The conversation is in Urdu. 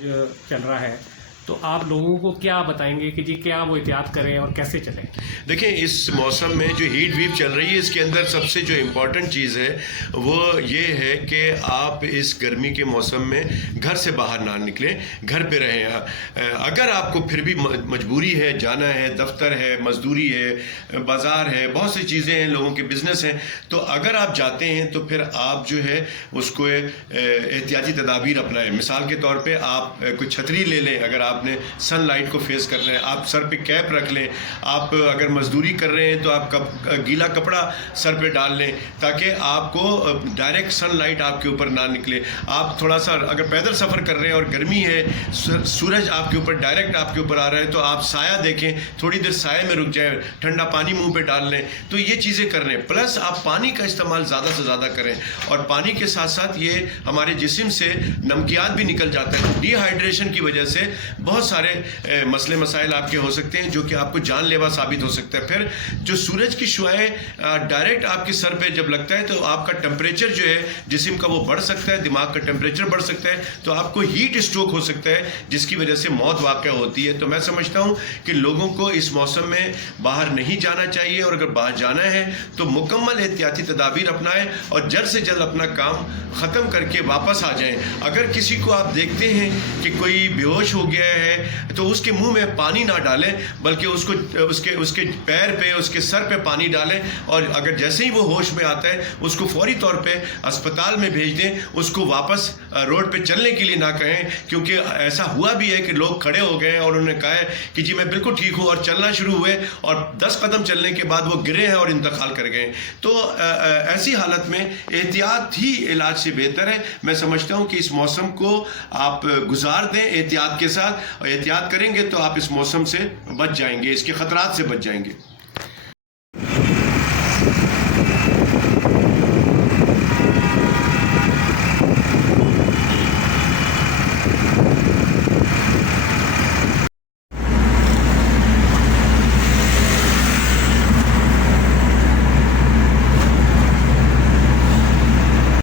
جو چل رہا ہے تو آپ لوگوں کو کیا بتائیں گے کہ جی کیا وہ احتیاط کریں اور کیسے چلیں؟ دیکھیں اس موسم میں جو ہیٹ ویو چل رہی ہے اس کے اندر سب سے جو امپورٹنٹ چیز ہے وہ یہ ہے کہ آپ اس گرمی کے موسم میں گھر سے باہر نہ نکلیں، گھر پہ رہیں۔ اگر آپ کو پھر بھی مجبوری ہے، جانا ہے، دفتر ہے، مزدوری ہے، بازار ہے، بہت سی چیزیں ہیں، لوگوں کے بزنس ہیں، تو اگر آپ جاتے ہیں تو پھر آپ جو ہے اس کو احتیاطی تدابیر اپنائیں۔ مثال کے طور پہ آپ کوئی چھتری لے لیں، اگر آپ نے سن لائٹ کو فیس کرنا ہے، آپ سر پہ کیپ رکھ لیں۔ آپ اگر مزدوری کر رہے ہیں تو آپ گیلا کپڑا سر پہ ڈال لیں تاکہ آپ کو ڈائریکٹ سن لائٹ آپ کے اوپر نہ نکلے۔ آپ تھوڑا سا اگر پیدل سفر کر رہے ہیں اور گرمی ہے، سورج آپ کے اوپر ڈائریکٹ آپ کے اوپر آ رہا ہے تو آپ سایہ دیکھیں، تھوڑی دیر سائے میں رک جائیں، ٹھنڈا پانی منہ پہ ڈال لیں۔ تو یہ چیزیں کر رہے ہیں، پلس آپ پانی کا استعمال زیادہ سے زیادہ کریں، اور پانی کے ساتھ ساتھ یہ ہمارے جسم سے نمکیات بھی نکل جاتا ہے۔ ڈی ہائیڈریشن کی وجہ سے بہت سارے مسئلے مسائل آپ کے ہو سکتے ہیں جو کہ آپ کو جان لیوا ثابت ہو سکتا ہے۔ پھر جو سورج کی شعاعیں ڈائریکٹ آپ کے سر پہ جب لگتا ہے تو آپ کا ٹمپریچر جو ہے جسم کا وہ بڑھ سکتا ہے، دماغ کا ٹمپریچر بڑھ سکتا ہے، تو آپ کو ہیٹ اسٹروک ہو سکتا ہے جس کی وجہ سے موت واقع ہوتی ہے۔ تو میں سمجھتا ہوں کہ لوگوں کو اس موسم میں باہر نہیں جانا چاہیے، اور اگر باہر جانا ہے تو مکمل احتیاطی تدابیر اپنائیں اور جلد سے جلد اپنا کام ختم کر کے واپس آ جائیں۔ اگر کسی کو آپ دیکھتے ہیں کہ کوئی بے ہوش ہو گیا ہے تو اس کے منہ میں پانی نہ ڈالیں، بلکہ اس کے پیر پہ، اس کے سر پہ پانی ڈالیں، اور اگر جیسے ہی وہ ہوش میں آتا ہے اس کو فوری طور پہ اسپتال میں بھیج دیں۔ اس کو واپس روڈ پہ چلنے کے لیے نہ کہیں، کیونکہ ایسا ہوا بھی ہے کہ لوگ کھڑے ہو گئے اور انہوں نے کہا ہے کہ جی میں بالکل ٹھیک ہوں، اور چلنا شروع ہوئے اور 10 قدم چلنے کے بعد وہ گرے ہیں اور انتقال کر گئے۔ تو ایسی حالت میں احتیاط ہی علاج سے بہتر ہے۔ میں سمجھتا ہوں کہ اس موسم کو آپ گزار دیں احتیاط کے ساتھ، اور احتیاط کریں گے تو آپ اس موسم سے بچ جائیں گے، اس کے خطرات سے بچ جائیں گے۔